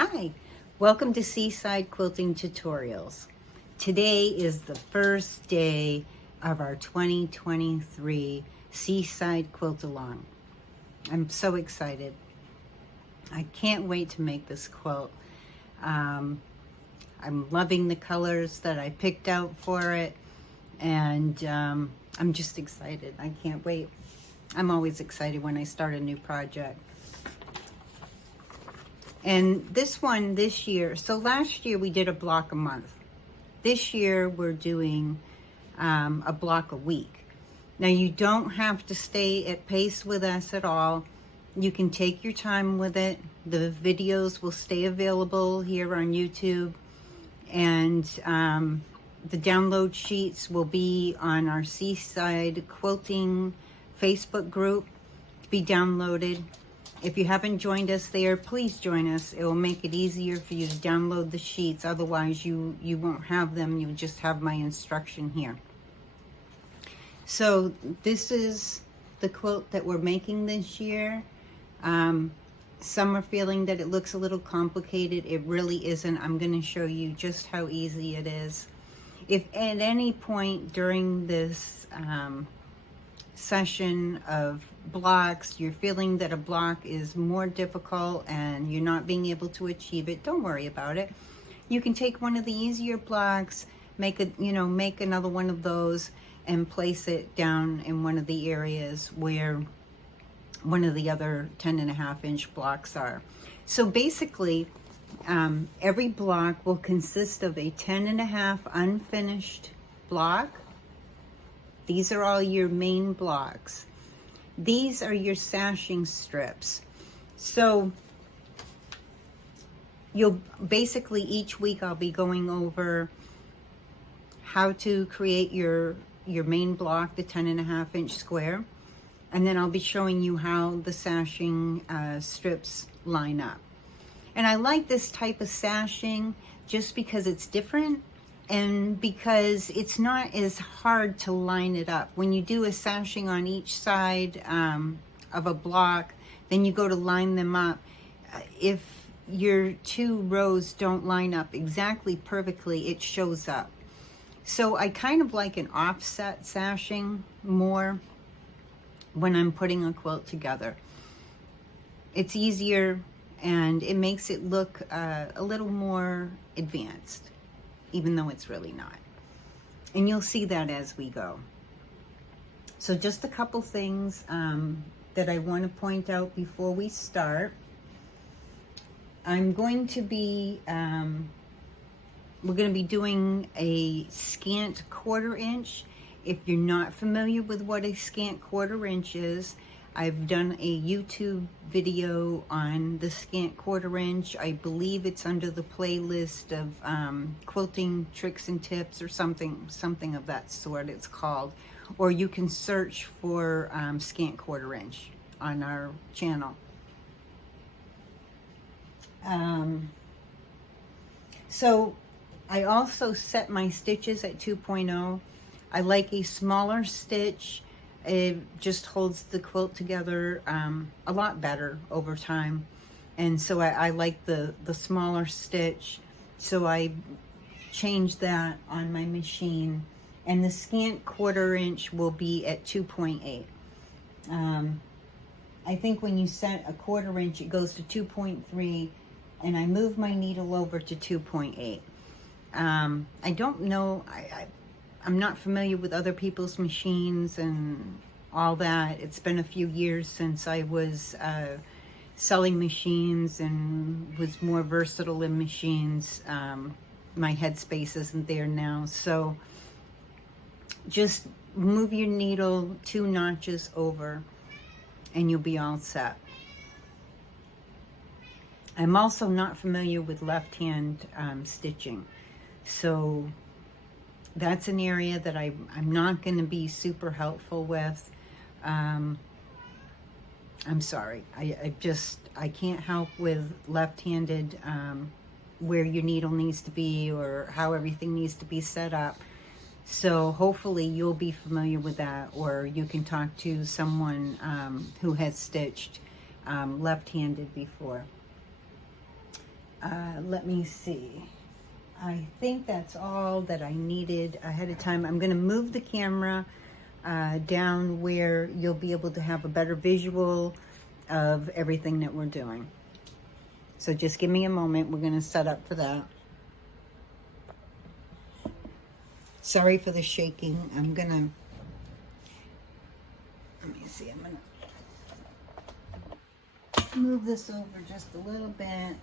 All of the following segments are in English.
Hi, welcome to Seaside Quilting Tutorials. Today is the first day of our 2023 Seaside Quilt A Long. I'm so excited. I can't wait to make this quilt. I'm loving the colors that I picked out for it, and I'm just excited. I can't wait. I'm always excited when I start a new project. And this year, so last year we did a block a month. This year we're doing a block a week. Now you don't have to stay at pace with us at all. You can take your time with it. The videos will stay available here on YouTube, and the download sheets will be on our Seaside Quilting Facebook group to be downloaded. If you haven't joined us there, please join us. It will make it easier for you to download the sheets. Otherwise, you won't have them. You'll just have my instruction here. So this is the quilt that we're making this year. Some are feeling that it looks a little complicated. It really isn't. I'm going to show you just how easy it is. If at any point during this session of blocks you're feeling that a block is more difficult and you're not being able to achieve it, don't worry about it. You can take one of the easier blocks, make another one of those and place it down in one of the areas where one of the other 10.5-inch blocks are. So basically every block will consist of a 10.5 unfinished block. These are all your main blocks. These are your sashing strips. So you'll basically, each week I'll be going over how to create your main block, the 10.5-inch square, and then I'll be showing you how the sashing strips line up. And I like this type of sashing just because it's different and because it's not as hard to line it up. When you do a sashing on each side of a block, then you go to line them up. If your two rows don't line up exactly perfectly, it shows up. So I kind of like an offset sashing more when I'm putting a quilt together. It's easier and it makes it look a little more advanced, even though it's really not. And you'll see that as we go. So just a couple things that I want to point out before we start. I'm going to be, we're going to be doing a scant 1/4 inch. If you're not familiar with what a scant 1/4 inch is, I've done a YouTube video on the scant 1/4 inch. I believe it's under the playlist of quilting tricks and tips or something of that sort it's called. Or you can search for scant 1/4 inch on our channel. So I also set my stitches at 2.0. I like a smaller stitch. It just holds the quilt together a lot better over time. And so I like the smaller stitch. So I changed that on my machine. And the scant 1/4 inch will be at 2.8. I think when you set a 1/4 inch, it goes to 2.3. And I moved my needle over to 2.8. I don't know, I'm not familiar with other people's machines and all that. It's been a few years since I was selling machines and was more versatile in machines. My headspace isn't there now. So just move your needle 2 notches over and you'll be all set. I'm also not familiar with left-hand stitching. So that's an area that I'm not going to be super helpful with. I'm sorry. I can't help with left-handed where your needle needs to be or how everything needs to be set up. So hopefully you'll be familiar with that, or you can talk to someone who has stitched left-handed before. Let me see. I think that's all that I needed ahead of time. I'm going to move the camera down where you'll be able to have a better visual of everything that we're doing. So just give me a moment. We're going to set up for that. Sorry for the shaking. I'm going to, let me see, I'm going to move this over just a little bit.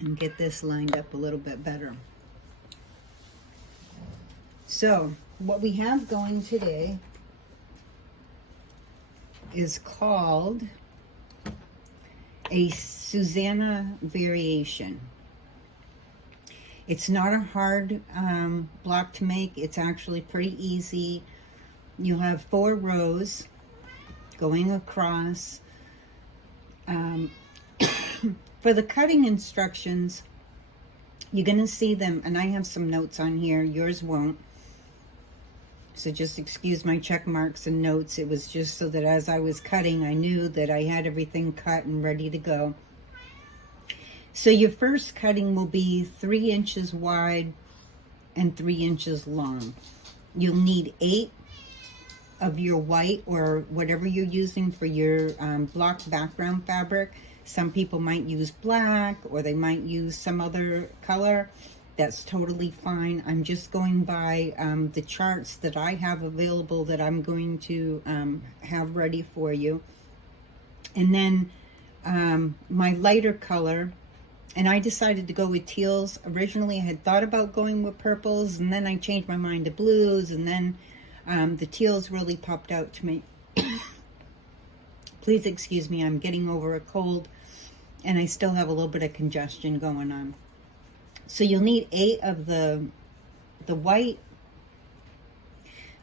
And get this lined up a little bit better. So what we have going today is called a Susanna variation. It's not a hard block to make. It's actually pretty easy. You'll have 4 rows going across. For the cutting instructions, you're going to see them, and I have some notes on here. Yours won't. So just excuse my check marks and notes. It was just so that as I was cutting, I knew that I had everything cut and ready to go. So your first cutting will be 3 inches wide and 3 inches long. You'll need 8 of your white or whatever you're using for your block background fabric. Some people might use black, or they might use some other color. That's totally fine. I'm just going by the charts that I have available that I'm going to have ready for you. And then my lighter color, and I decided to go with teals. Originally I had thought about going with purples, and then I changed my mind to blues, and then the teals really popped out to me. Please excuse me, I'm getting over a cold, and I still have a little bit of congestion going on. So you'll need 8 of the white,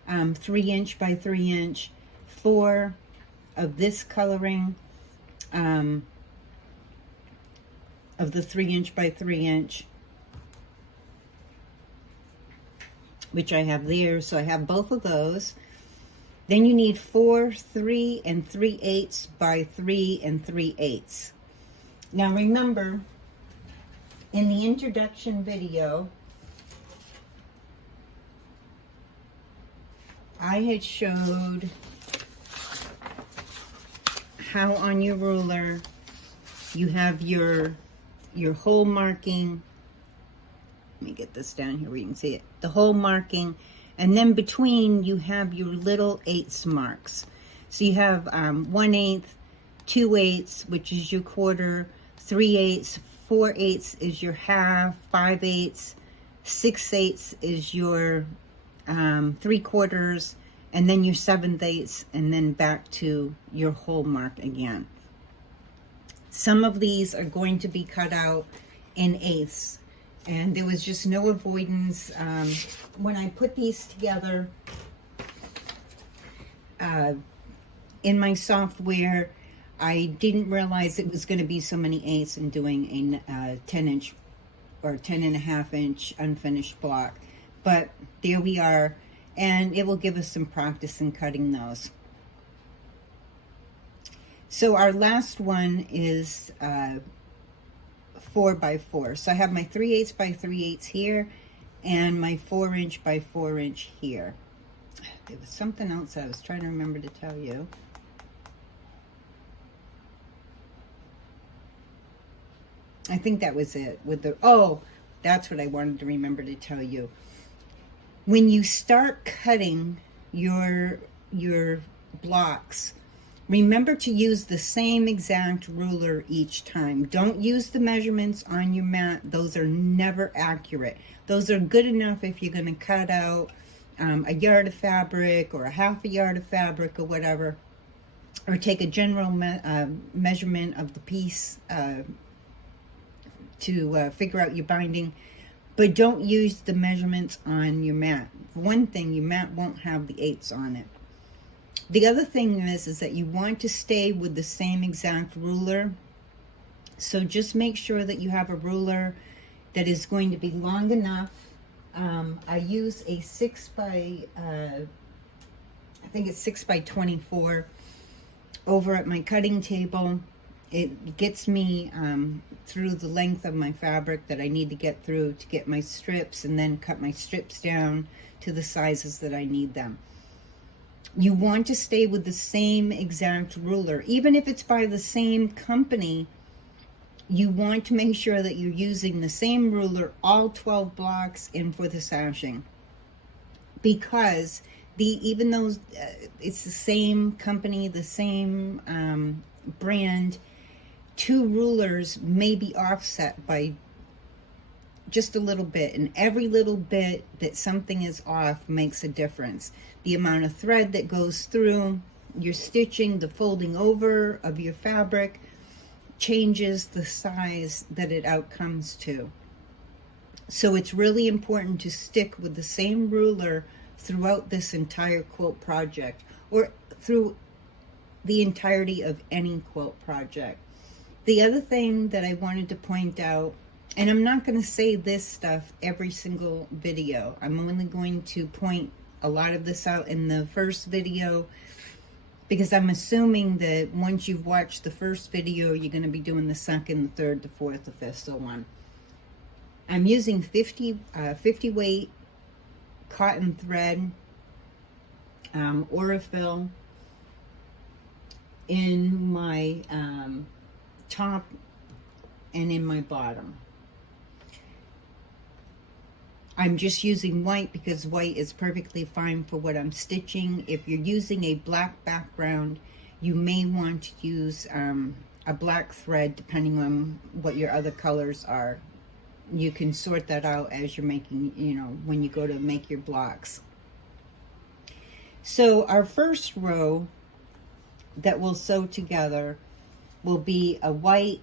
3 inch by 3 inch, 4 of this coloring, of the 3 inch by 3 inch, which I have there. So I have both of those. Then you need 4 3 3/8 by 3 3/8. Now remember, in the introduction video, I had showed how on your ruler you have your hole marking. Let me get this down here where you can see it. The hole marking, and then between you have your little 8ths marks. So you have 1/8, 2/8, which is your quarter, 3/8, 4/8 is your half, 5/8, 6/8 is your 3/4, and then your 7/8, and then back to your hole mark again. Some of these are going to be cut out in 8ths, and there was just no avoidance. When I put these together in my software, I didn't realize it was going to be so many 8ths in doing a 10 inch or 10.5 inch unfinished block. But there we are, and it will give us some practice in cutting those. So our last one is 4 by 4. So I have my 3/8 by 3/8 here, and my 4 inch by 4 inch here. There was something else I was trying to remember to tell you. I think that was it with the, oh, that's what I wanted to remember to tell you. When you start cutting your blocks, remember to use the same exact ruler each time. Don't use the measurements on your mat. Those are never accurate. Those are good enough if you're going to cut out a yard of fabric or a half a yard of fabric or whatever, or take a general measurement of the piece to figure out your binding, but don't use the measurements on your mat. For one thing, your mat won't have the 8ths on it. The other thing is that you want to stay with the same exact ruler. So just make sure that you have a ruler that is going to be long enough. I use a 6 by, I think it's 6 by 24 over at my cutting table. It gets me through the length of my fabric that I need to get through to get my strips, and then cut my strips down to the sizes that I need them. You want to stay with the same exact ruler. Even if it's by the same company, you want to make sure that you're using the same ruler, all 12 blocks, and for the sashing. Because even though it's the same company, the same brand, two rulers may be offset by just a little bit, and every little bit that something is off makes a difference. The amount of thread that goes through your stitching, the folding over of your fabric, changes the size that it outcomes to. So it's really important to stick with the same ruler throughout this entire quilt project, or through the entirety of any quilt project. The other thing that I wanted to point out, and I'm not going to say this stuff every single video, I'm only going to point a lot of this out in the first video, because I'm assuming that once you've watched the first video, you're going to be doing the second, the third, the fourth, the fifth, so on. I'm using 50 weight cotton thread, Aurifil, in my top and in my bottom. I'm just using white because white is perfectly fine for what I'm stitching. If you're using a black background, you may want to use a black thread depending on what your other colors are. You can sort that out as you're making, when you go to make your blocks. So our first row that we'll sew together will be a white,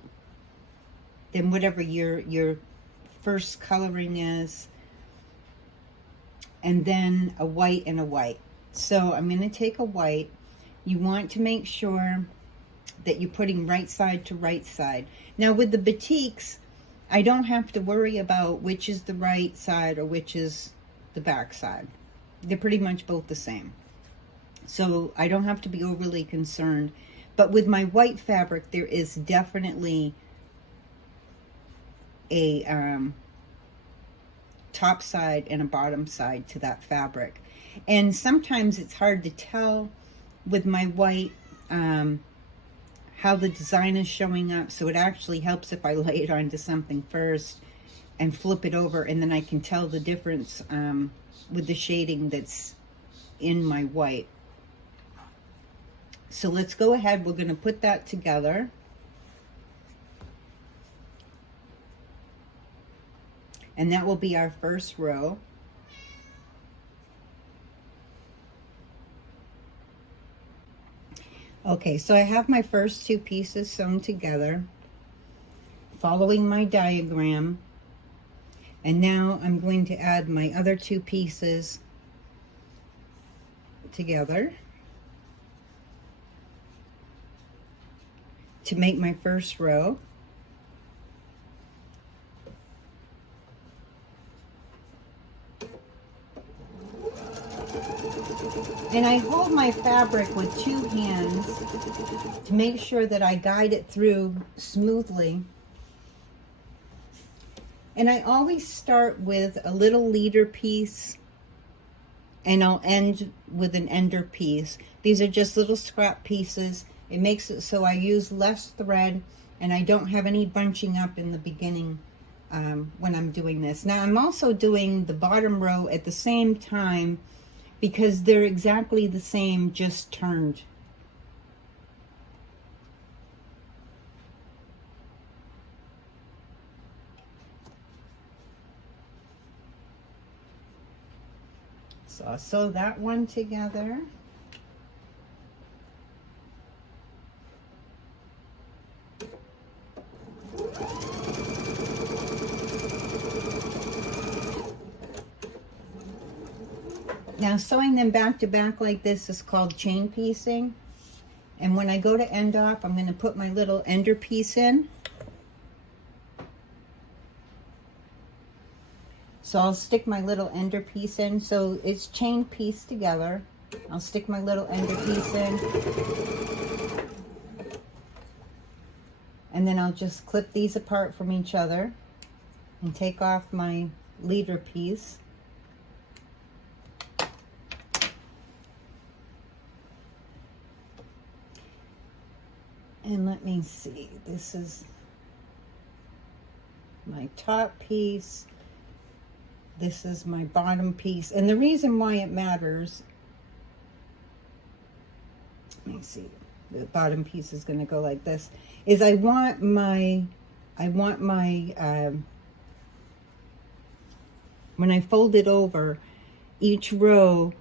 then whatever your first coloring is, and then a white and a white. So I'm going to take a white. You want to make sure that you're putting right side to right side. Now with the batiks, I don't have to worry about which is the right side or which is the back side. They're pretty much both the same. So I don't have to be overly concerned. But with my white fabric, there is definitely a top side and a bottom side to that fabric. And sometimes it's hard to tell with my white how the design is showing up. So it actually helps if I lay it onto something first and flip it over, and then I can tell the difference with the shading that's in my white. So let's go ahead. We're going to put that together. And that will be our first row. Okay, so I have my first two pieces sewn together, following my diagram. And now I'm going to add my other two pieces together to make my first row. And I hold my fabric with two hands to make sure that I guide it through smoothly. And I always start with a little leader piece, and I'll end with an ender piece. These are just little scrap pieces. It makes it so I use less thread, and I don't have any bunching up in the beginning when I'm doing this. Now I'm also doing the bottom row at the same time, because they're exactly the same, just turned. So I'll sew that one together. Now sewing them back to back like this is called chain piecing. And when I go to end off, I'm going to put my little ender piece in. So I'll stick my little ender piece in, so it's chain pieced together. I'll stick my little ender piece in. And then I'll just clip these apart from each other and take off my leader piece. And let me see, this is my top piece. This is my bottom piece. And the reason why it matters, let me see, the bottom piece is going to go like this, is I want my when I fold it over, each row,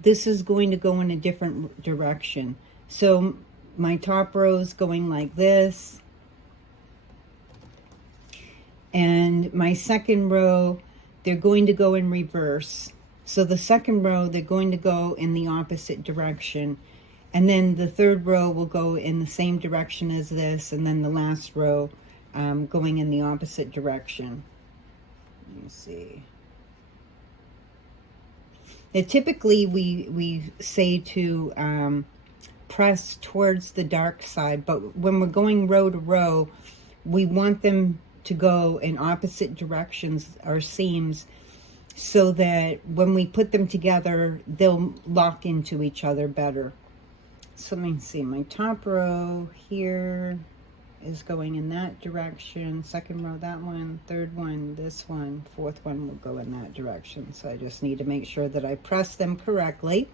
this is going to go in a different direction. So my top row is going like this, and my second row, they're going to go in reverse. So the second row, they're going to go in the opposite direction, and then the third row will go in the same direction as this, and then the last row going in the opposite direction. Let me see. Now, typically we say to press towards the dark side, but when we're going row to row, we want them to go in opposite directions, our seams, so that when we put them together, they'll lock into each other better. So let me see, my top row here is going in that direction, second row that one, third one this one, fourth one will go in that direction. So I just need to make sure that I press them correctly.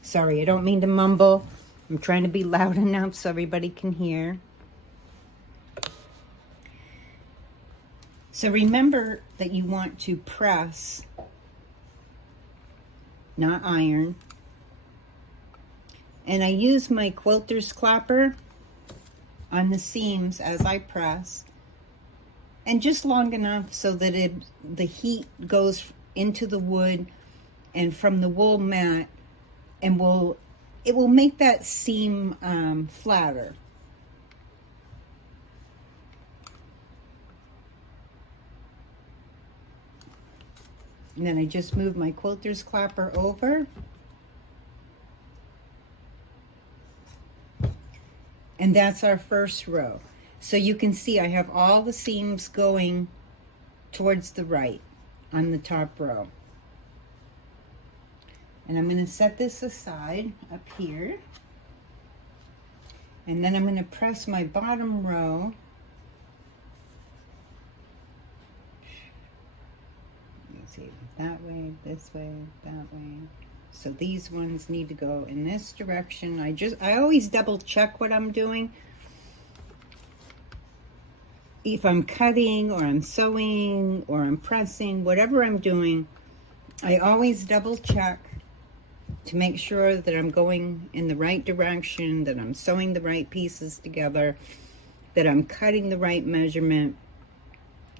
Sorry, I don't mean to mumble. I'm trying to be loud enough so everybody can hear. So remember that you want to press, not iron. And I use my quilter's clapper on the seams as I press, and just long enough so that the heat goes into the wood and from the wool mat, and it will make that seam flatter. And then I just move my quilter's clapper over. And that's our first row. So you can see I have all the seams going towards the right on the top row. And I'm going to set this aside up here. And then I'm going to press my bottom row. Let me see, that way, this way, that way. So these ones need to go in this direction. I always double check what I'm doing. If I'm cutting or I'm sewing or I'm pressing, whatever I'm doing, I always double check to make sure that I'm going in the right direction, that I'm sewing the right pieces together, that I'm cutting the right measurement.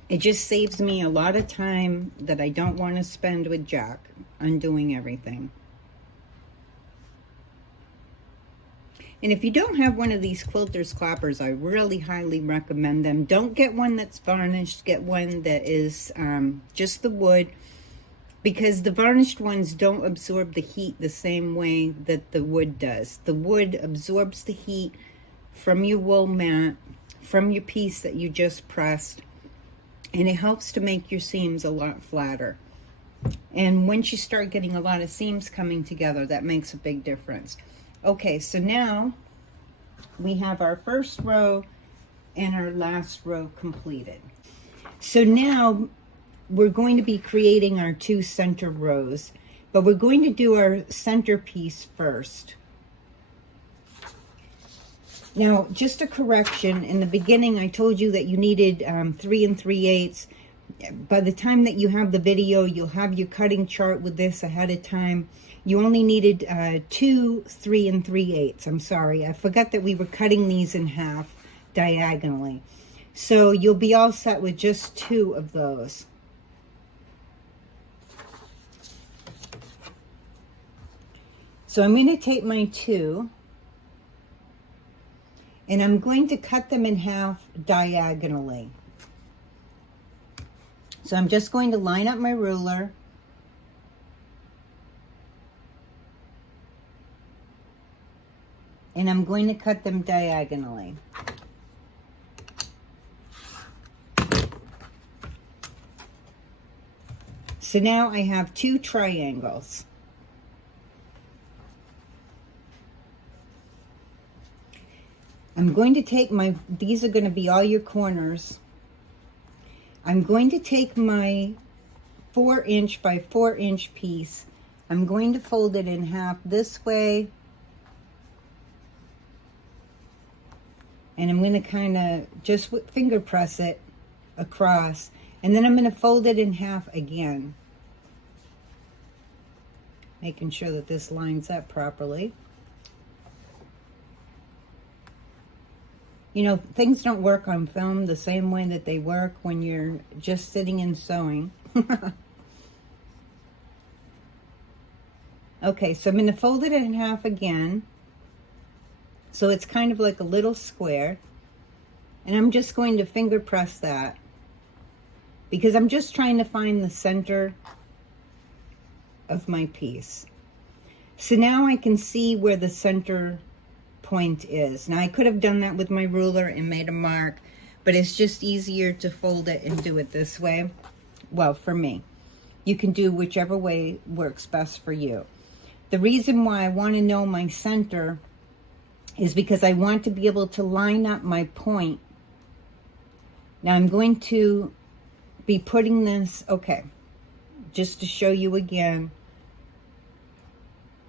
It just saves me a lot of time that I don't want to spend with Jack undoing everything. And if you don't have one of these quilter's clappers, I really highly recommend them. Don't get one that's varnished. Get one that is just the wood, because the varnished ones don't absorb the heat the same way that the wood does. The wood absorbs the heat from your wool mat, from your piece that you just pressed, and it helps to make your seams a lot flatter. And once you start getting a lot of seams coming together, that makes a big difference. Okay, so now we have our first row and our last row completed. So now we're going to be creating our two center rows, but we're going to do our center piece first. Now, just a correction, in the beginning I told you that you needed 3 3/8. By the time that you have the video, you'll have your cutting chart with this ahead of time. You only needed 2 3 3/8. I'm sorry, I forgot that we were cutting these in half diagonally. So you'll be all set with just 2 of those. So I'm going to take my 2 and I'm going to cut them in half diagonally. So I'm just going to line up my ruler. And I'm going to cut them diagonally. So now I have 2 triangles. I'm going to take these are going to be all your corners. I'm going to take my 4" by 4" piece. I'm going to fold it in half this way. And I'm going to kind of just finger press it across. And then I'm going to fold it in half again. Making sure that this lines up properly. You know, things don't work on film the same way that they work when you're just sitting and sewing. Okay, so I'm going to fold it in half again. So it's kind of like a little square. And I'm just going to finger press that, because I'm just trying to find the center of my piece. So now I can see where the center point is. Now I could have done that with my ruler and made a mark, but it's just easier to fold it and do it this way. Well, for me. You can do whichever way works best for you. The reason why I want to know my center is because I want to be able to line up my point. Now I'm going to be putting this, okay, just to show you again,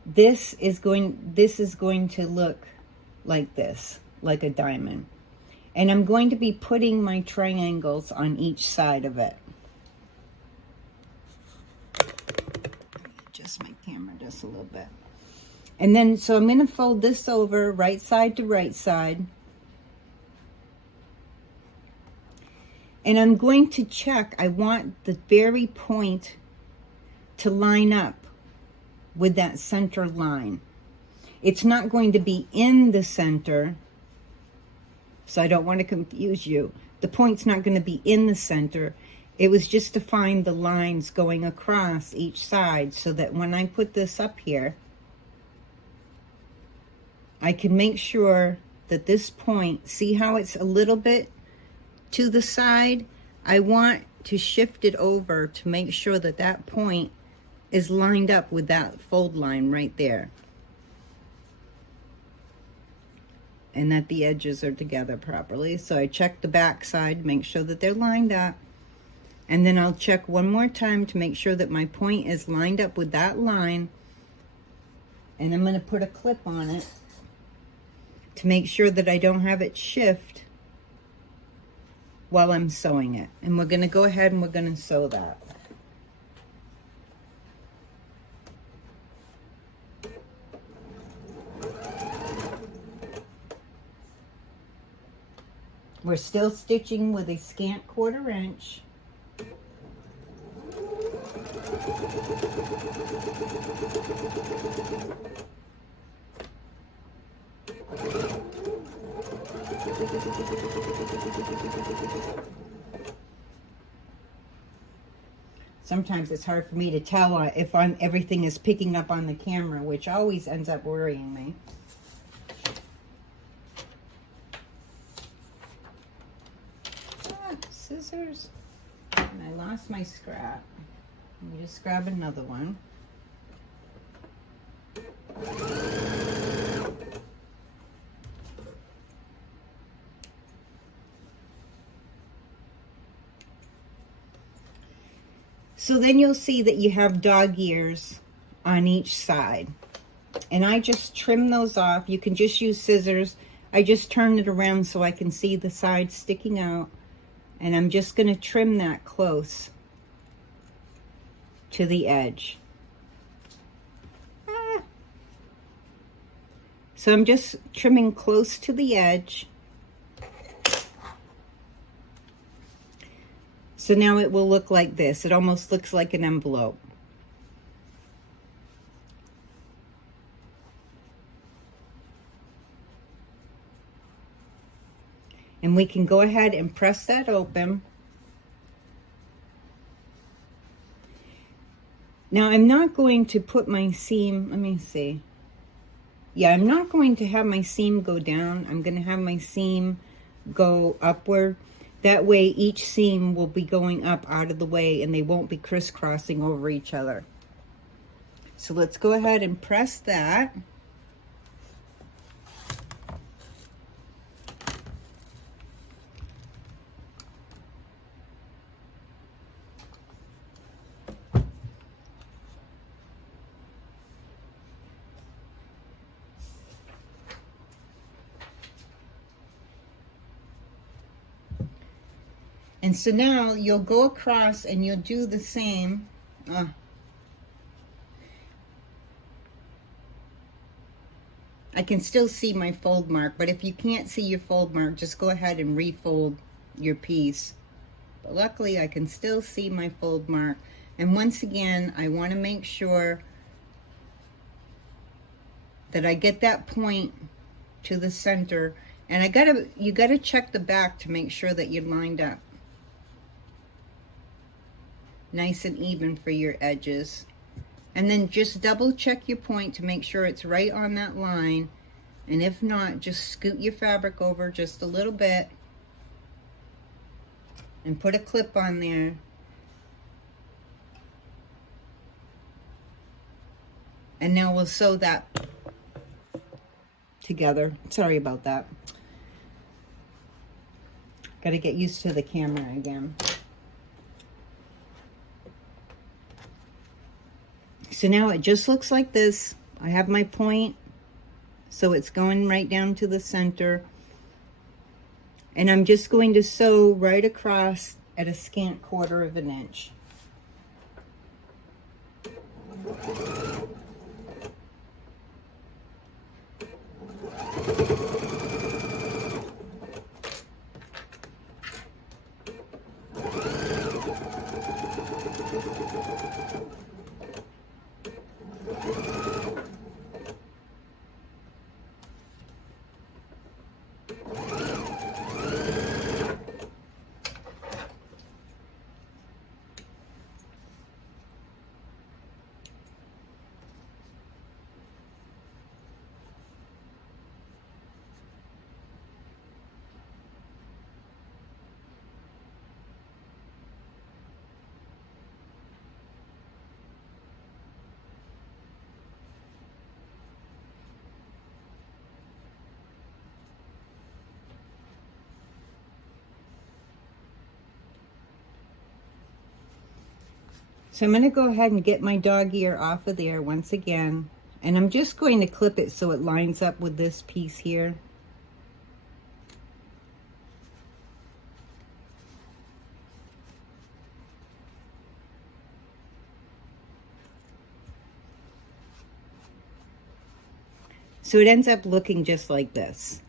this is going to look like this, like a diamond. And I'm going to be putting my triangles on each side of it. Adjust my camera just a little bit. And then, so I'm going to fold this over right side to right side. And I'm going to check, I want the very point to line up with that center line. It's not going to be in the center, so I don't want to confuse you. The point's not going to be in the center. It was just to find the lines going across each side so that when I put this up here, I can make sure that this point, see how it's a little bit to the side? I want to shift it over to make sure that that point is lined up with that fold line right there. And that the edges are together properly. So I check the back side, make sure that they're lined up. And then I'll check one more time to make sure that my point is lined up with that line. And I'm going to put a clip on it to make sure that I don't have it shift while I'm sewing it. And we're going to go ahead and we're going to sew that. We're still stitching with a scant 1/4 inch. Sometimes it's hard for me to tell if everything is picking up on the camera, which always ends up worrying me. Scissors, and I lost my scrap. Let me just grab another one. So then you'll see that you have dog ears on each side. And I just trim those off. You can just use scissors. I just turn it around so I can see the sides sticking out. And I'm just going to trim that close to the edge. So I'm just trimming close to the edge. So now it will look like this. It almost looks like an envelope. And we can go ahead and press that open. Now I'm not going to put my seam, let me see. Yeah, I'm not going to have my seam go down. I'm going to have my seam go upward. That way each seam will be going up out of the way and they won't be crisscrossing over each other. So let's go ahead and press that. And so now you'll go across and you'll do the same. I can still see my fold mark, but if you can't see your fold mark, just go ahead and refold your piece. But luckily I can still see my fold mark. And once again, I want to make sure that I get that point to the center. And you gotta check the back to make sure that you're lined up nice and even for your edges. And then just double check your point to make sure it's right on that line. And if not, just scoot your fabric over just a little bit and put a clip on there. And now we'll sew that together. Sorry about that. Got to get used to the camera again. So now it just looks like this. I have my point, so it's going right down to the center. And I'm just going to sew right across at a scant 1/4 of an inch. So I'm going to go ahead and get my dog ear off of there once again. And I'm just going to clip it so it lines up with this piece here. So it ends up looking just like this.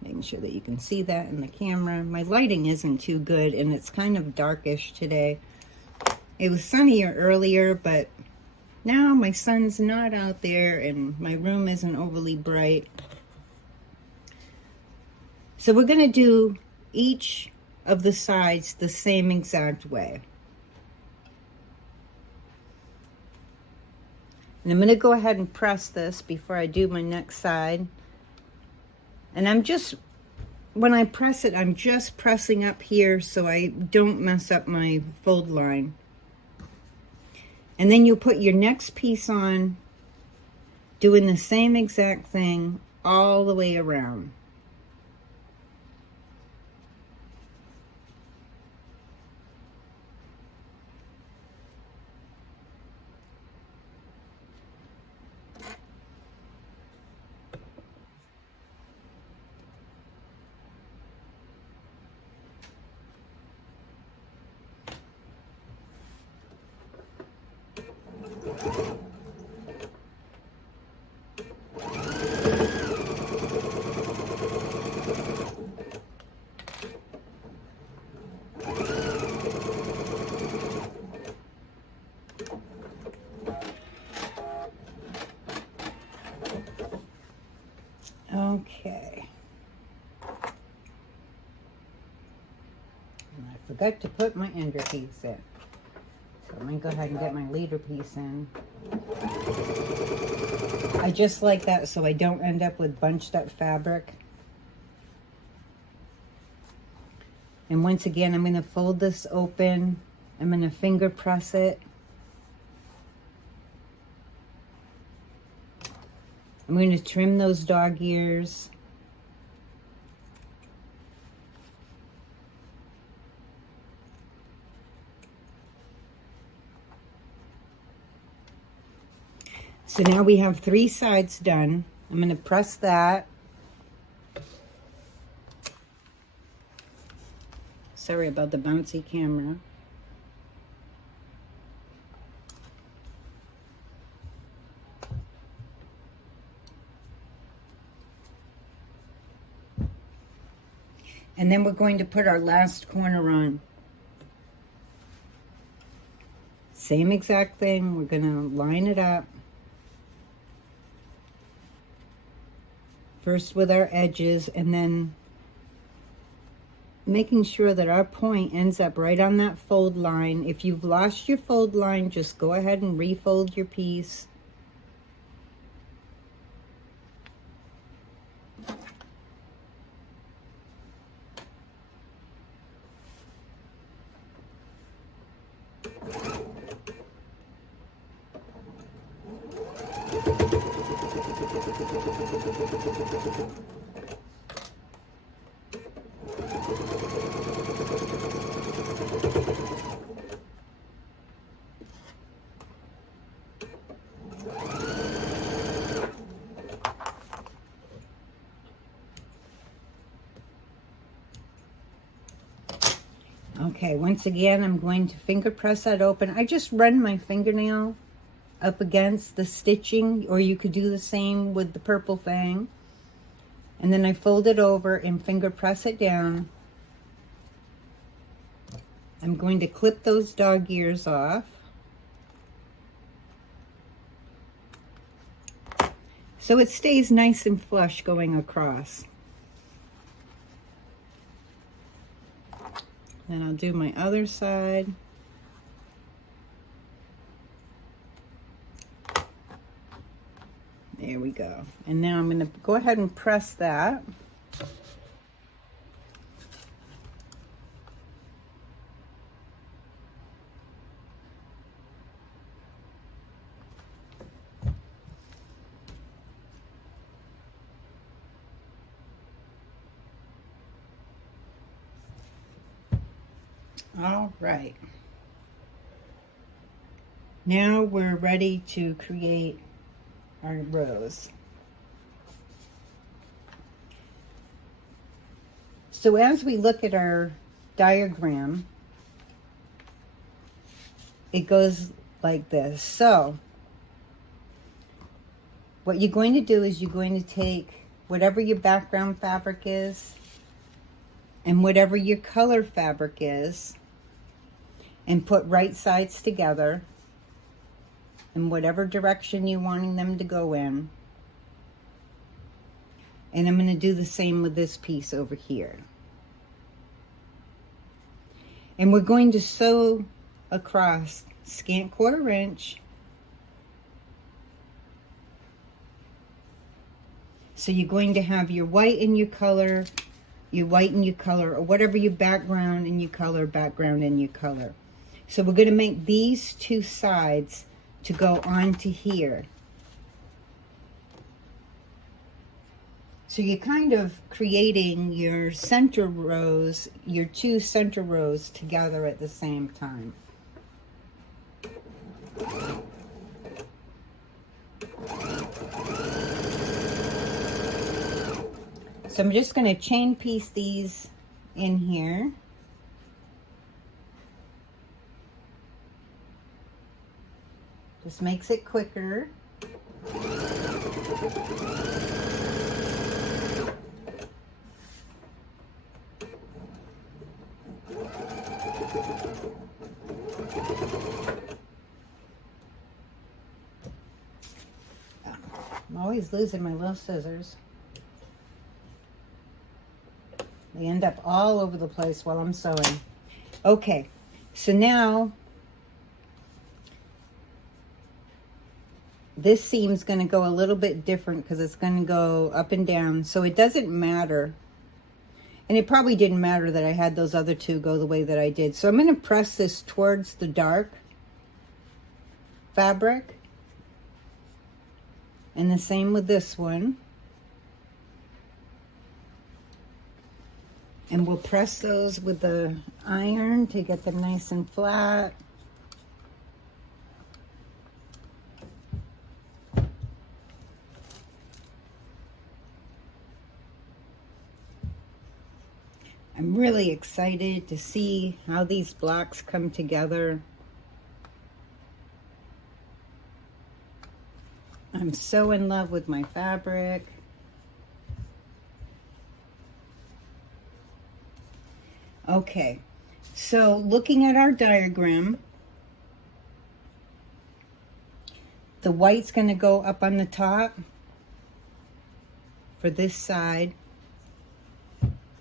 Making sure that you can see that in the camera. My lighting isn't too good and it's kind of darkish today. It was sunnier earlier, but now my sun's not out there and my room isn't overly bright. So we're going to do each of the sides the same exact way. And I'm going to go ahead and press this before I do my next side. And I'm just, when I press it, I'm just pressing up here so I don't mess up my fold line. And then you'll put your next piece on, doing the same exact thing all the way around. Okay. And I forgot to put my ender piece in. So I'm going to go ahead and get my leader piece in. I just like that so I don't end up with bunched up fabric. And once again, I'm going to fold this open. I'm going to finger press it. I'm going to trim those dog ears. So now we have 3 sides done. I'm going to press that. Sorry about the bouncy camera. And then we're going to put our last corner on. Same exact thing. We're going to line it up. First with our edges, and then making sure that our point ends up right on that fold line. If you've lost your fold line, just go ahead and refold your piece. Okay, once again, I'm going to finger press that open. I just run my fingernail up against the stitching, or you could do the same with the purple fang. And then I fold it over and finger press it down. I'm going to clip those dog ears off. So it stays nice and flush going across. Then I'll do my other side. There we go. And now I'm going to go ahead and press that. All right. Now we're ready to create our rows. So as we look at our diagram, it goes like this. So what you're going to do is you're going to take whatever your background fabric is and whatever your color fabric is and put right sides together in whatever direction you're wanting them to go in. And I'm going to do the same with this piece over here. And we're going to sew across scant 1/4 inch. So you're going to have your white and your color, your white and your color, or whatever your background and your color, background and your color. So we're going to make these 2 sides to go onto here. So you're kind of creating your center rows, your 2 center rows together at the same time. So I'm just going to chain piece these in here. This makes it quicker. I'm always losing my little scissors. They end up all over the place while I'm sewing. Okay, so now This seam's going to go a little bit different because it's going to go up and down. So it doesn't matter. And it probably didn't matter that I had those other two go the way that I did. So I'm going to press this towards the dark fabric. And the same with this one. And we'll press those with the iron to get them nice and flat. I'm really excited to see how these blocks come together. I'm so in love with my fabric. Okay, so looking at our diagram, the white's going to go up on the top for this side,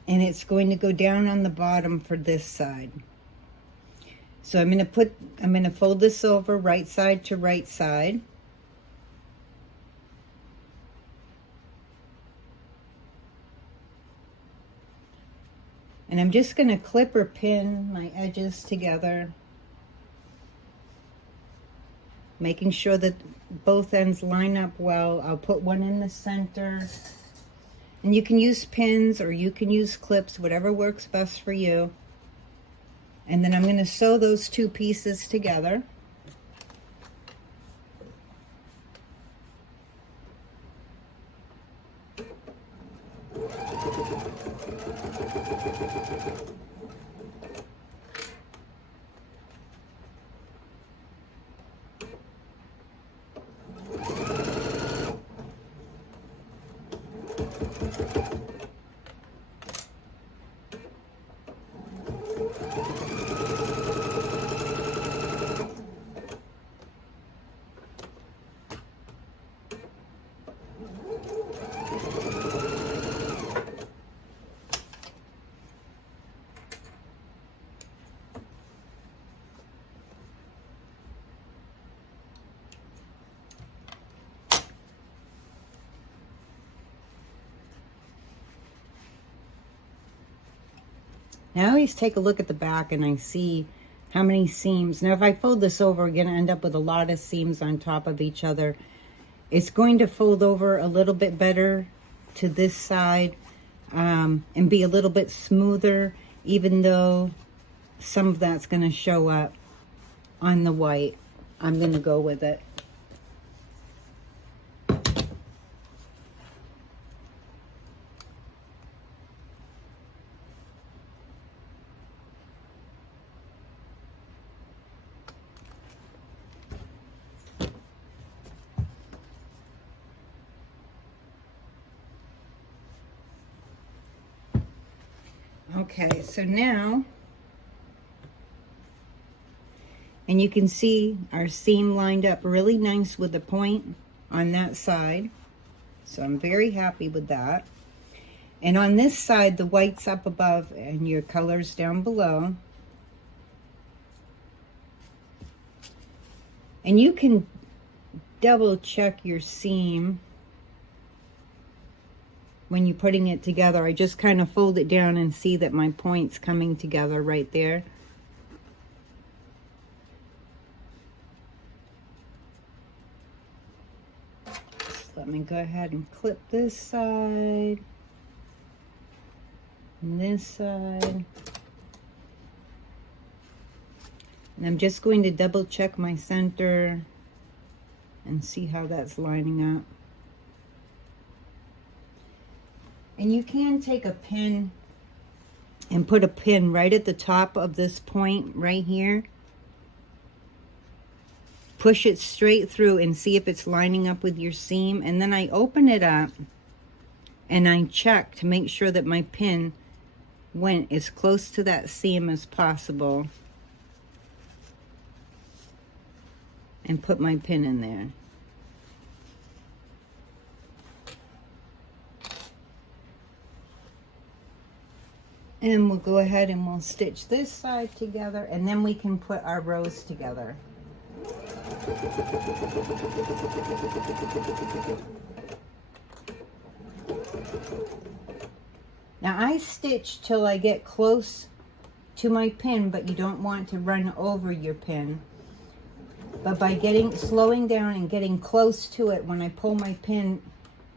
and it's going to go down on the bottom for this side. So I'm going to fold this over right side to right side. And I'm just going to clip or pin my edges together, making sure that both ends line up well. I'll put one in the center. And you can use pins or you can use clips, whatever works best for you. And then I'm going to sew those two pieces together. Now I always take a look at the back and I see how many seams. Now if I fold this over, we're going to end up with a lot of seams on top of each other. It's going to fold over a little bit better to this side and be a little bit smoother, even though some of that's going to show up on the white. I'm going to go with it. Okay, so now, and you can see our seam lined up really nice with the point on that side. So I'm very happy with that. And on this side, the white's up above and your color's down below. And you can double check your seam when you're putting it together. I just kind of fold it down and see that my point's coming together right there. Just let me go ahead and clip this side and this side. And I'm just going to double check my center and see how that's lining up. And you can take a pin and put a pin right at the top of this point right here. Push it straight through and see if it's lining up with your seam. And then I open it up and I check to make sure that my pin went as close to that seam as possible. And put my pin in there. And we'll go ahead and we'll stitch this side together, and then we can put our rows together. Now I stitch till I get close to my pin, but you don't want to run over your pin. But by slowing down and getting close to it, when I pull my pin,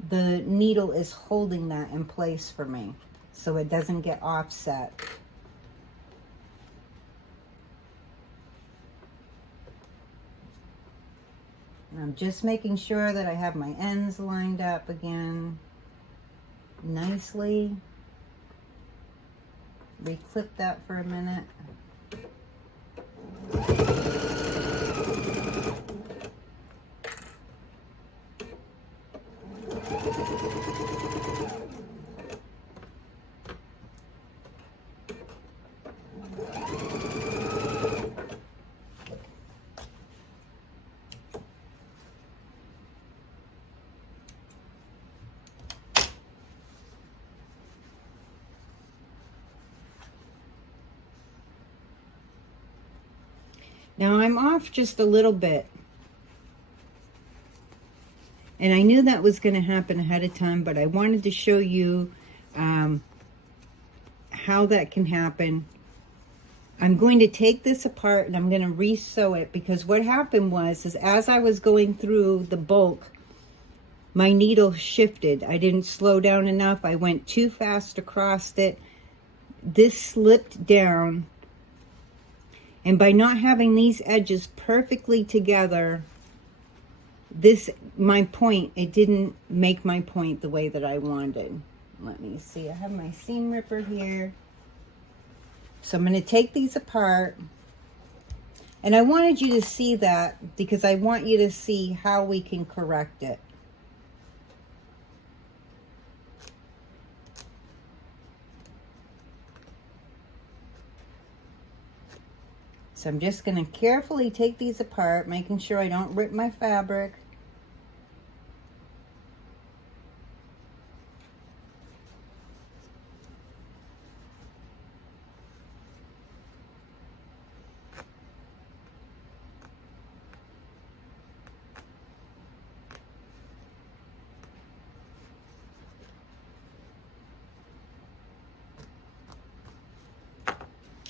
the needle is holding that in place for me, so it doesn't get offset. And I'm just making sure that I have my ends lined up again nicely. Reclip that for a minute. Now I'm off just a little bit. And I knew that was going to happen ahead of time, but I wanted to show you how that can happen. I'm going to take this apart and I'm going to re-sew it, because what happened was as I was going through the bulk, my needle shifted. I didn't slow down enough. I went too fast across it. This slipped down. And by not having these edges perfectly together, my point, it didn't make my point the way that I wanted. Let me see, I have my seam ripper here. So I'm going to take these apart. And I wanted you to see that because I want you to see how we can correct it. So I'm just going to carefully take these apart, making sure I don't rip my fabric.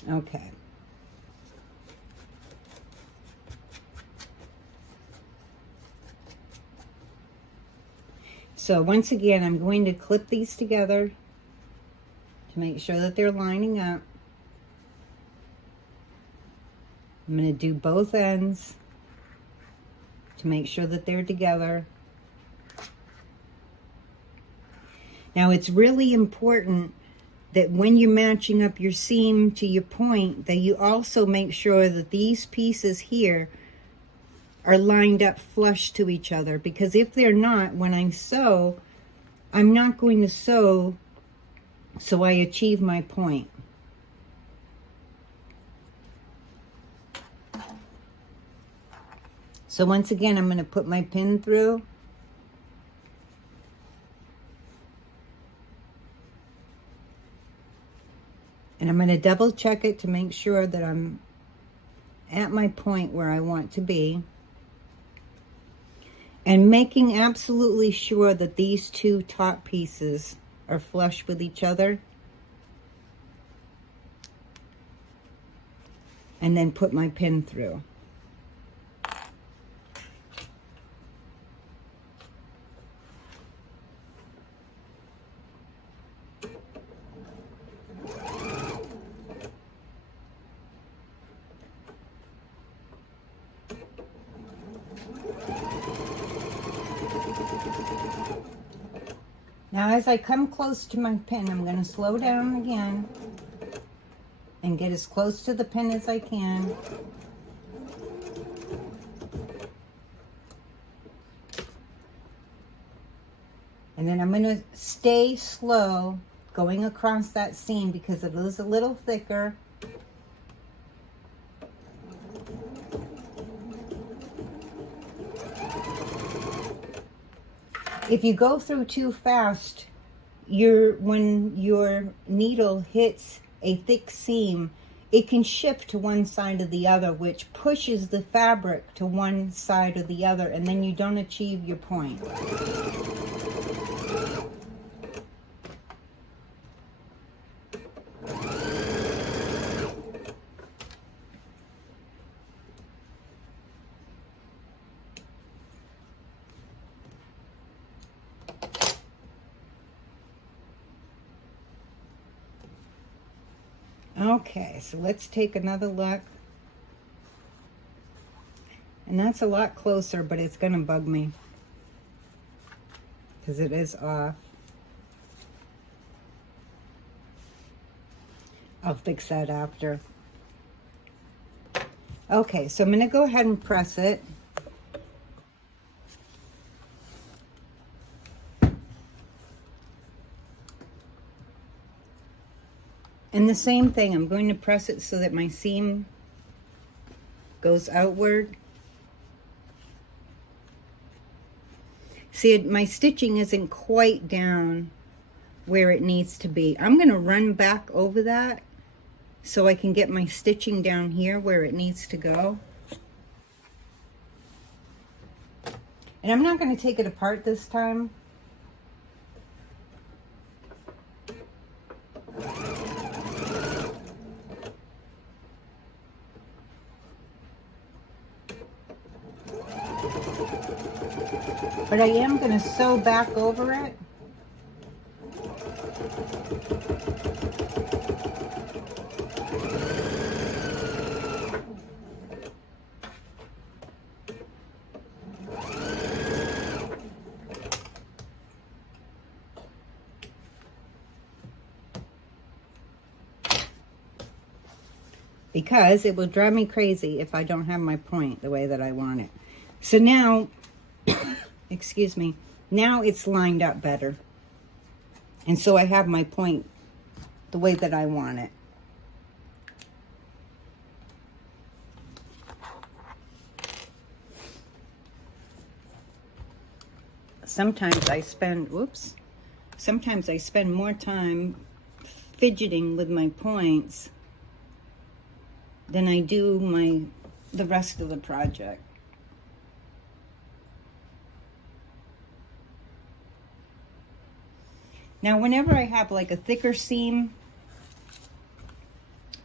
Okay. So once again, I'm going to clip these together to make sure that they're lining up. I'm going to do both ends to make sure that they're together. Now it's really important that when you're matching up your seam to your point, that you also make sure that these pieces here are lined up flush to each other, because if they're not, when I sew, I'm not going to sew so I achieve my point. So once again, I'm going to put my pin through. And I'm going to double check it to make sure that I'm at my point where I want to be. And making absolutely sure that these two top pieces are flush with each other. And then put my pin through. Now as I come close to my pin, I'm going to slow down again and get as close to the pin as I can. And then I'm going to stay slow going across that seam because it is a little thicker. If you go through too fast, when your needle hits a thick seam, it can shift to one side or the other, which pushes the fabric to one side or the other, and then you don't achieve your point. Okay, so let's take another look. And that's a lot closer, but it's going to bug me because it is off. I'll fix that after. Okay, so I'm going to go ahead and press it. And the same thing, I'm going to press it so that my seam goes outward. See, my stitching isn't quite down where it needs to be. I'm going to run back over that so I can get my stitching down here where it needs to go. And I'm not going to take it apart this time. But I am going to sew back over it. Because it will drive me crazy if I don't have my point the way that I want it. So now, excuse me, now it's lined up better. And so I have my point the way that I want it. Sometimes I spend, sometimes I spend more time fidgeting with my points than I do the rest of the project. Now, whenever I have like a thicker seam,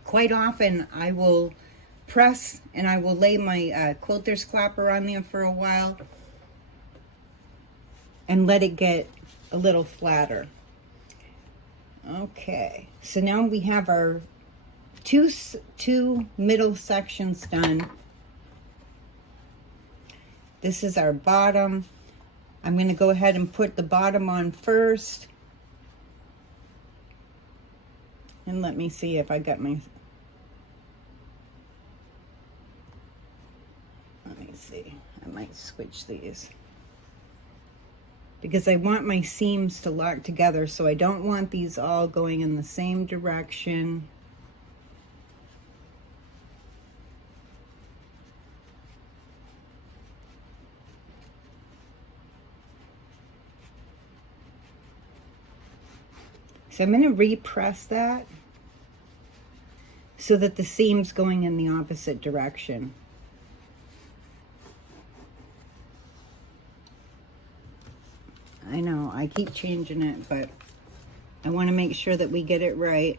quite often I will press and I will lay my quilter's clapper on there for a while and let it get a little flatter. Okay, so now we have our two middle sections done. This is our bottom. I'm going to go ahead and put the bottom on first. And let me see if I got my... Let me see. I might switch these. Because I want my seams to lock together, so I don't want these all going in the same direction. So I'm going to repress that so that the seam's going in the opposite direction. I know, I keep changing it, but I want to make sure that we get it right.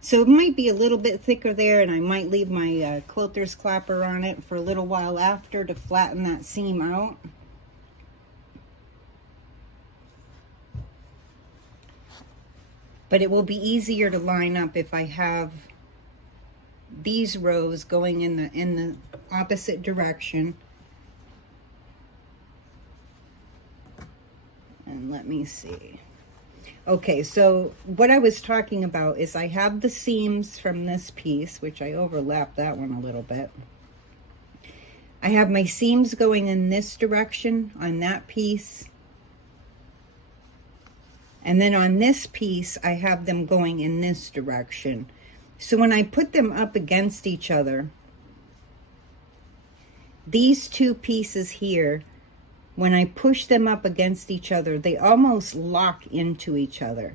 So it might be a little bit thicker there, and I might leave my quilter's clapper on it for a little while after to flatten that seam out. But it will be easier to line up if I have these rows going in the opposite direction. And let me see. Okay, so what I was talking about is I have the seams from this piece, which I overlapped that one a little bit. I have my seams going in this direction on that piece. And then on this piece, I have them going in this direction. So when I put them up against each other, these two pieces here, when I push them up against each other, they almost lock into each other.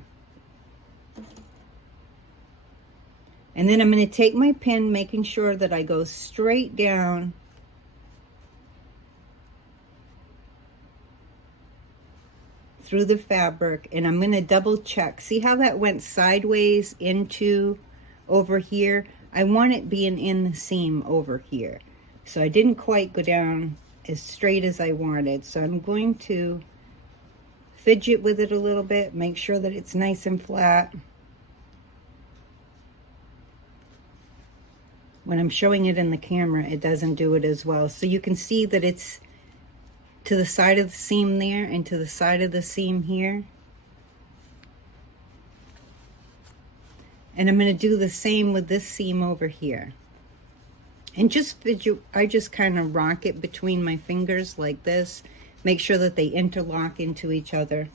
And then I'm going to take my pin, making sure that I go straight down through the fabric, and I'm going to double check. See how that went sideways into over here? I want it being in the seam over here. So I didn't quite go down as straight as I wanted. So I'm going to fidget with it a little bit, make sure that it's nice and flat. When I'm showing it in the camera, it doesn't do it as well. So you can see that it's to the side of the seam there and to the side of the seam here. And I'm going to do the same with this seam over here. And just fidget, I just kind of rock it between my fingers like this. Make sure that they interlock into each other.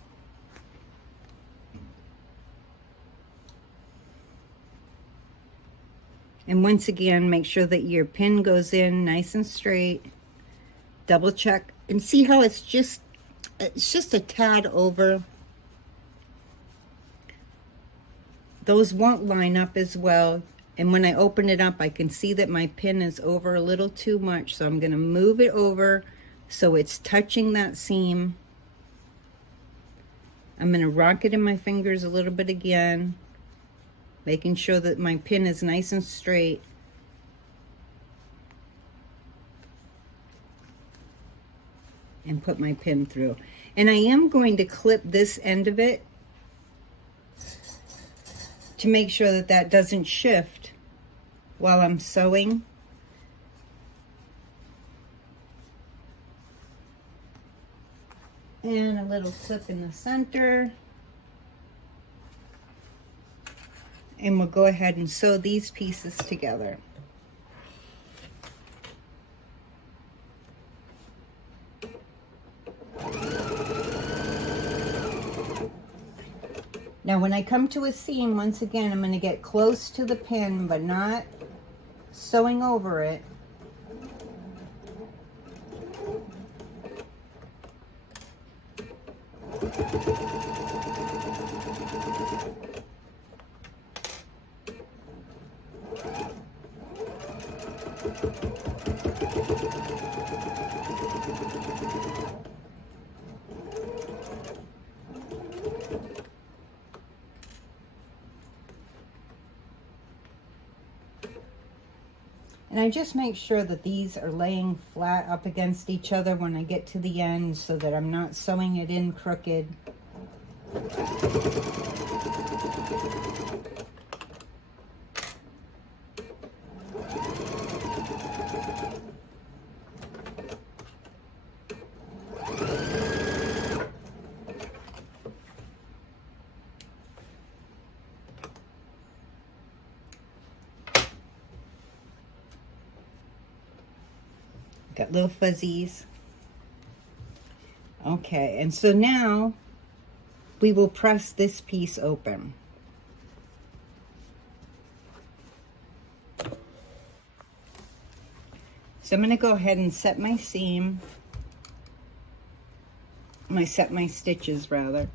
And once again, make sure that your pin goes in nice and straight. Double check and see how it's just a tad over. Those won't line up as well. And when I open it up, I can see that my pin is over a little too much. So I'm going to move it over so it's touching that seam. I'm going to rock it in my fingers a little bit again, making sure that my pin is nice and straight. And put my pin through. And I am going to clip this end of it to make sure that that doesn't shift while I'm sewing. And a little clip in the center. And we'll go ahead and sew these pieces together. Now when I come to a seam, once again, I'm going to get close to the pin, but not sewing over it. And I just make sure that these are laying flat up against each other when I get to the end so that I'm not sewing it in crooked. Got little fuzzies. Okay, and so now we will press this piece open. So I'm going to go ahead and set my seam. Set my stitches rather.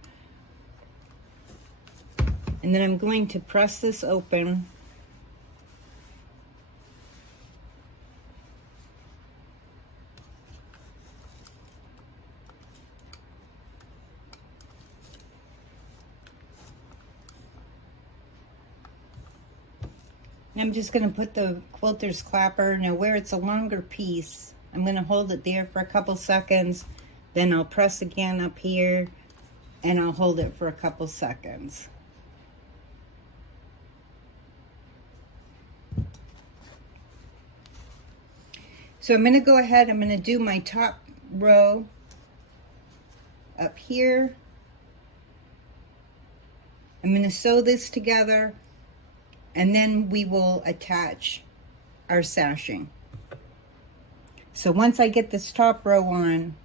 And then I'm going to press this open. I'm just going to put the quilter's clapper, now where it's a longer piece, I'm going to hold it there for a couple seconds, then I'll press again up here, and I'll hold it for a couple seconds. So I'm going to go ahead, I'm going to do my top row up here. I'm going to sew this together, and then we will attach our sashing. So once I get this top row on,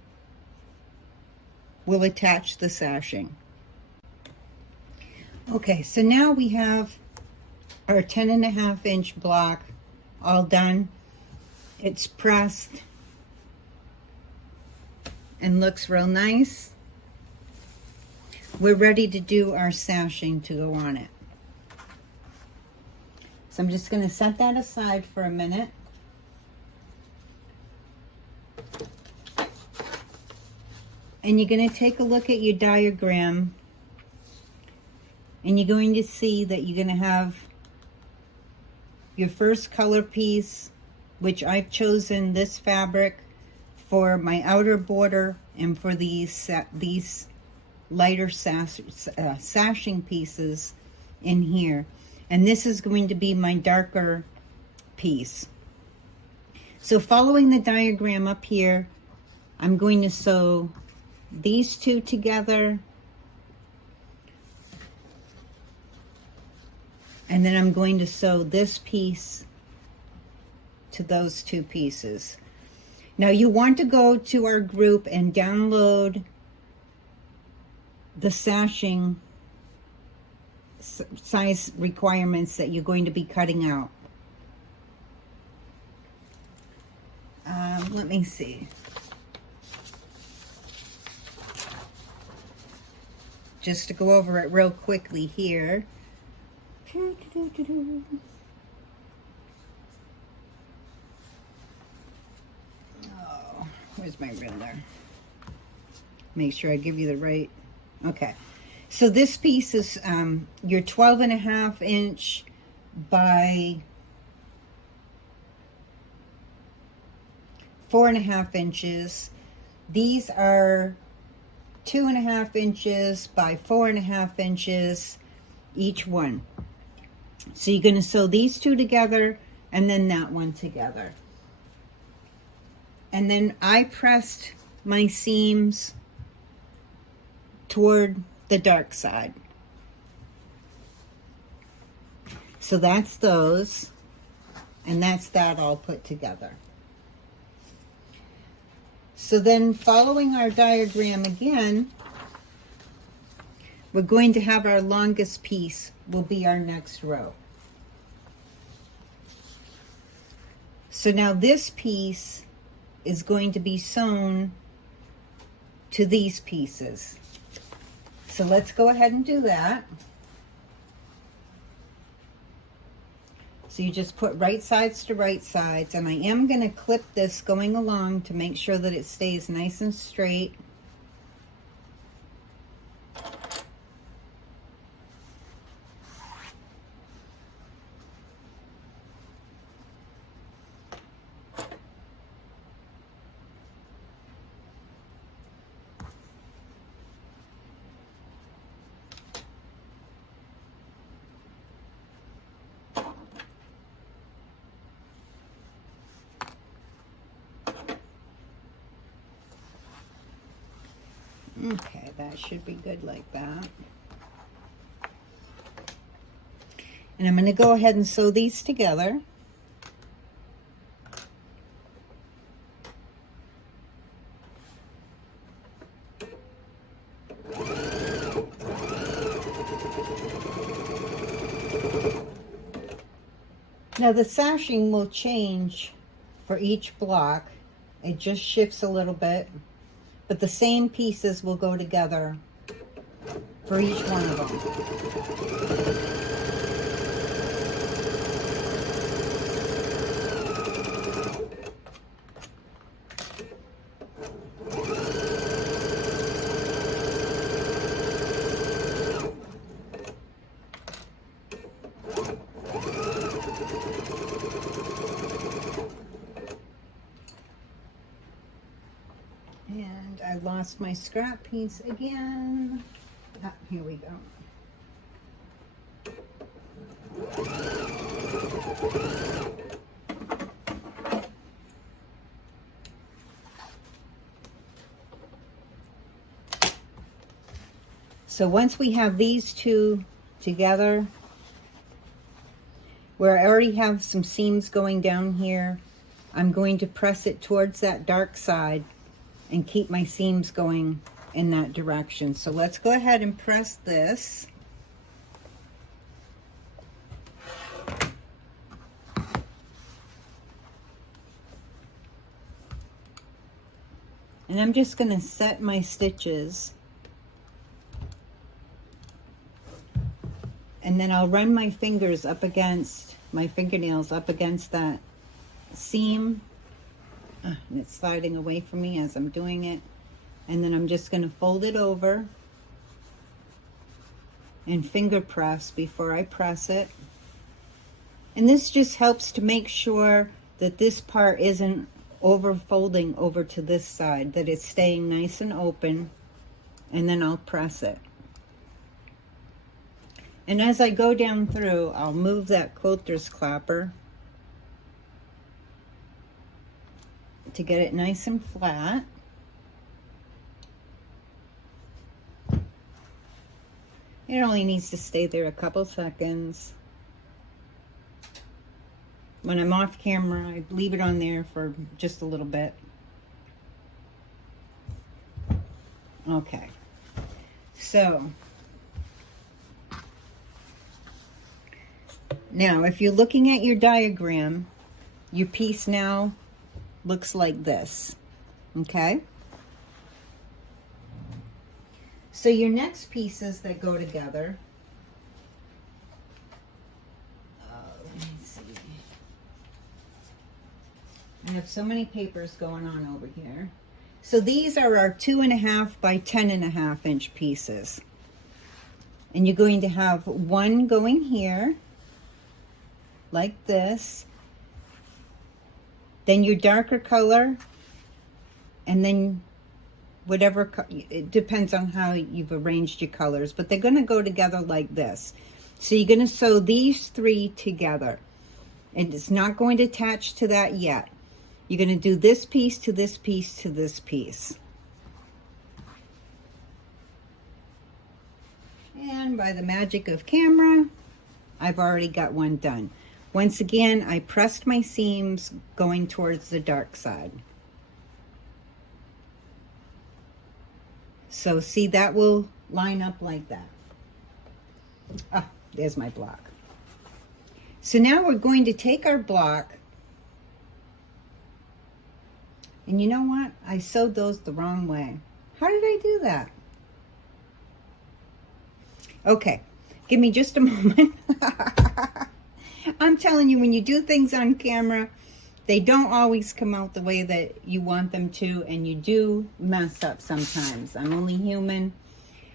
we'll attach the sashing. Okay, so now we have our 10.5-inch block all done. It's pressed and looks real nice. We're ready to do our sashing to go on it. So I'm just going to set that aside for a minute. And you're going to take a look at your diagram, and you're going to see that you're going to have your first color piece, which I've chosen this fabric for my outer border and for these lighter sashing pieces in here. And this is going to be my darker piece. So following the diagram up here, I'm going to sew these two together, and then I'm going to sew this piece to those two pieces. Now you want to go to our group and download the sashing size requirements that you're going to be cutting out. Let me see. Just to go over it real quickly here. Oh, where's my ruler? Make sure I give you the right. Okay. So this piece is your 12.5 inch by 4.5 inches. These are 2.5 inches by 4.5 inches each one. So you're going to sew these two together and then that one together. And then I pressed my seams toward the dark side. So that's those, and that's that all put together. So then following our diagram again, we're going to have our longest piece will be our next row. So now this piece is going to be sewn to these pieces. So let's go ahead and do that. So you just put right sides to right sides, and I am going to clip this going along to make sure that it stays nice and straight. Okay, that should be good like that. And I'm going to go ahead and sew these together. Now the sashing will change for each block. It just shifts a little bit. But the same pieces will go together for each one of them. And I lost my scrap piece again. Ah, here we go. So once we have these two together, where I already have some seams going down here, I'm going to press it towards that dark side and keep my seams going in that direction. So let's go ahead and press this. And I'm just going to set my stitches. And then I'll run my fingers up against my fingernails up against that seam. And it's sliding away from me as I'm doing it. And then I'm just going to fold it over and finger press before I press it. And this just helps to make sure that this part isn't over folding over to this side, that it's staying nice and open. And then I'll press it. And as I go down through, I'll move that quilter's clapper to get it nice and flat. It only needs to stay there a couple seconds. When I'm off camera, I leave it on there for just a little bit. Okay, so now if you're looking at your diagram, your piece now looks like this, okay? So your next pieces that go together, let me see. I have so many papers going on over here. So these are our 2.5 by 10.5 inch pieces. And you're going to have one going here, like this. Then your darker color, and then whatever, it depends on how you've arranged your colors, but they're going to go together like this. So you're going to sew these three together, and it's not going to attach to that yet. You're going to do this piece to this piece to this piece. And by the magic of camera, I've already got one done. Once again, I pressed my seams going towards the dark side. So see, that will line up like that. Ah, there's my block. So now we're going to take our block. And you know what? I sewed those the wrong way. How did I do that? Okay, give me just a moment. I'm telling you, when you do things on camera, they don't always come out the way that you want them to, and you do mess up sometimes. I'm only human.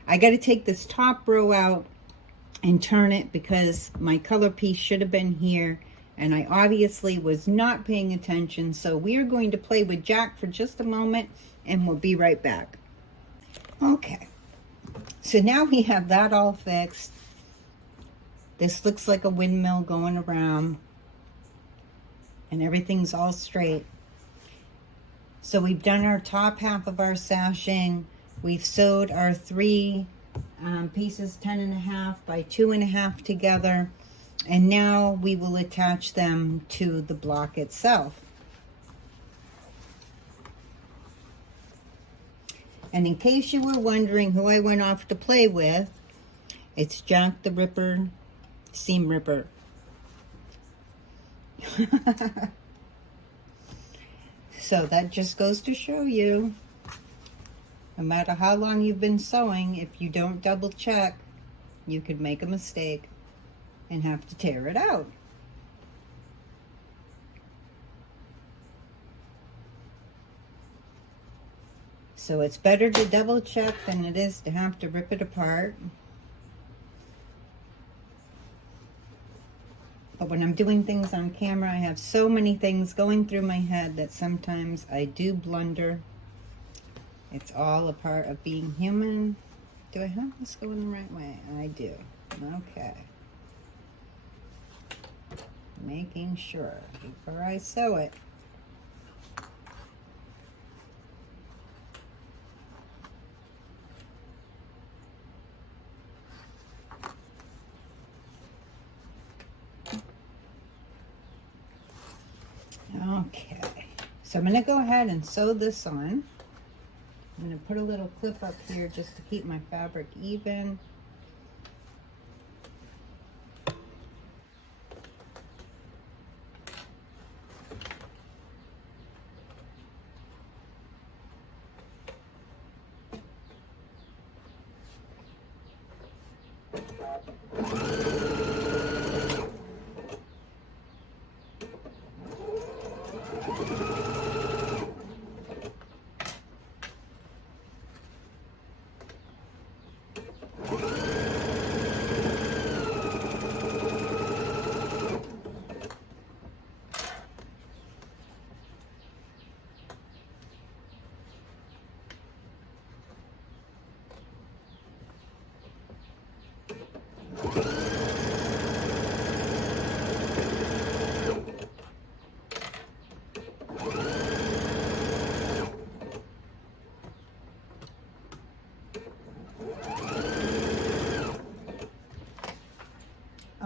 I got to take this top row out and turn it because my color piece should have been here, and I obviously was not paying attention. So we are going to play with Jack for just a moment, and we'll be right back. Okay, so now we have that all fixed. This looks like a windmill going around, and everything's all straight. So we've done our top half of our sashing. We've sewed our three pieces 10.5 by 2.5 together, and now we will attach them to the block itself. And in case you were wondering who I went off to play with, it's Jack the Ripper, Seam Ripper. So that just goes to show you, no matter how long you've been sewing, if you don't double check, you could make a mistake and have to tear it out. So it's better to double check than it is to have to rip it apart. But when I'm doing things on camera, I have so many things going through my head that sometimes I do blunder. It's all a part of being human. Do I have this going the right way? I do. Okay. Making sure before I sew it. Okay, so I'm going to go ahead and sew this on. I'm going to put a little clip up here just to keep my fabric even.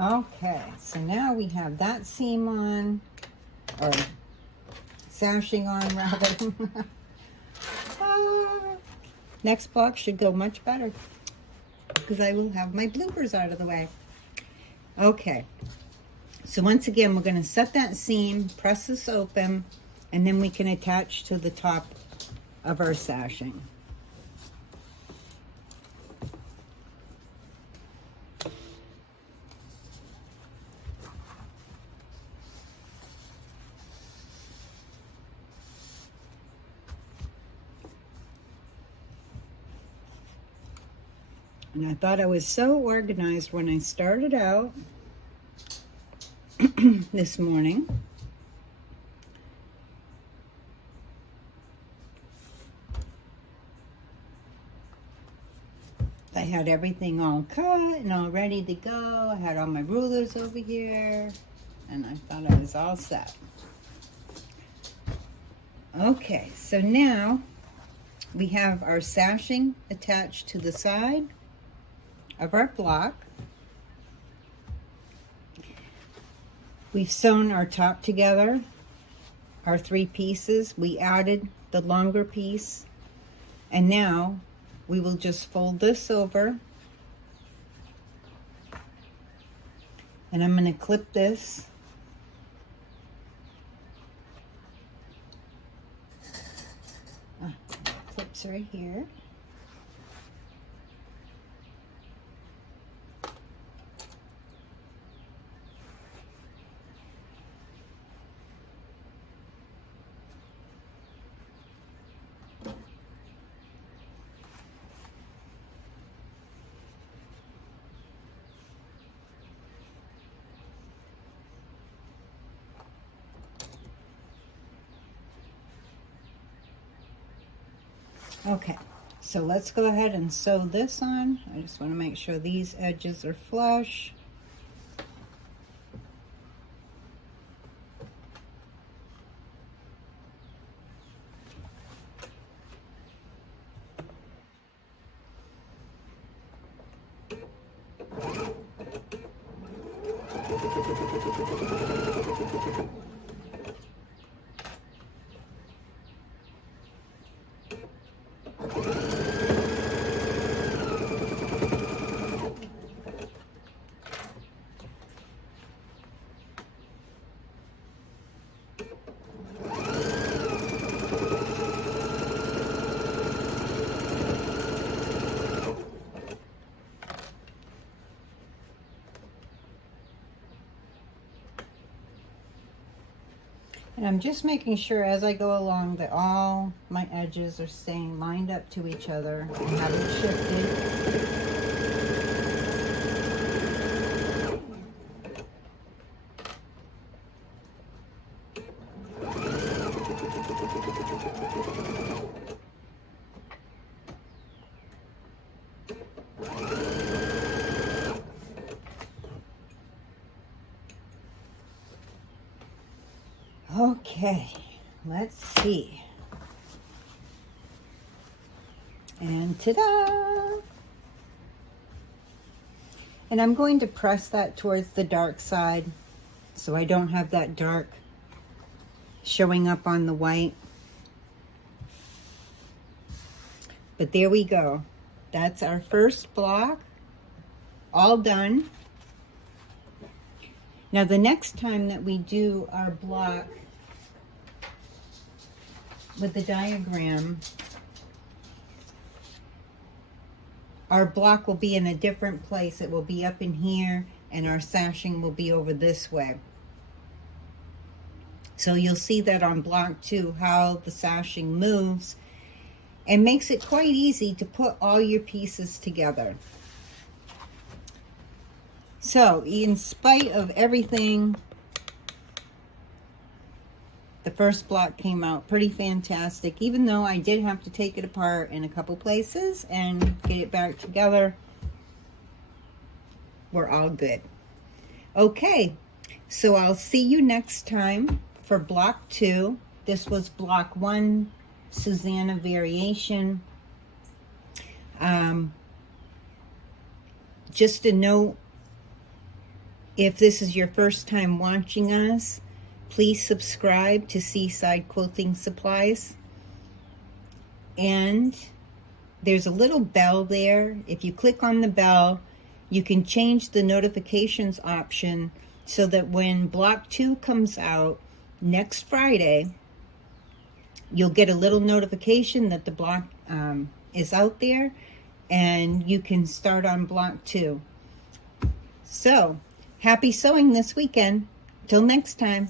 Okay, so now we have that seam on, or sashing on rather. Next block should go much better because I will have my bloopers out of the way. Okay, so once again, we're going to set that seam, press this open, and then we can attach to the top of our sashing. And I thought I was so organized when I started out this morning. I had everything all cut and all ready to go. I had all my rulers over here, and I thought I was all set. Okay, so now we have our sashing attached to the side of our block. We've sewn our top together, our 3 pieces. We added the longer piece, and now we will just fold this over, and I'm going to clip this. Clips right here. Okay, so let's go ahead and sew this on. I just want to make sure these edges are flush. And I'm just making sure as I go along that all my edges are staying lined up to each other and haven't shifted. Okay, let's see. And ta-da! And I'm going to press that towards the dark side so I don't have that dark showing up on the white. But there we go. That's our first block, all done. Now the next time that we do our block with the diagram, our block will be in a different place. It will be up in here, and our sashing will be over this way. So you'll see that on block 2, how the sashing moves, and makes it quite easy to put all your pieces together. So, in spite of everything, the first block came out pretty fantastic, even though I did have to take it apart in a couple places and get it back together. We're all good. Okay, so I'll see you next time for block 2. This was block 1, Susanna variation. Just a note, If this is your first time watching us, please subscribe to Seaside Quilting Supplies. And there's a little bell there. If you click on the bell, you can change the notifications option so that when block 2 comes out next Friday, you'll get a little notification that the block is out there, and you can start on block 2. So, happy sewing this weekend. Till next time.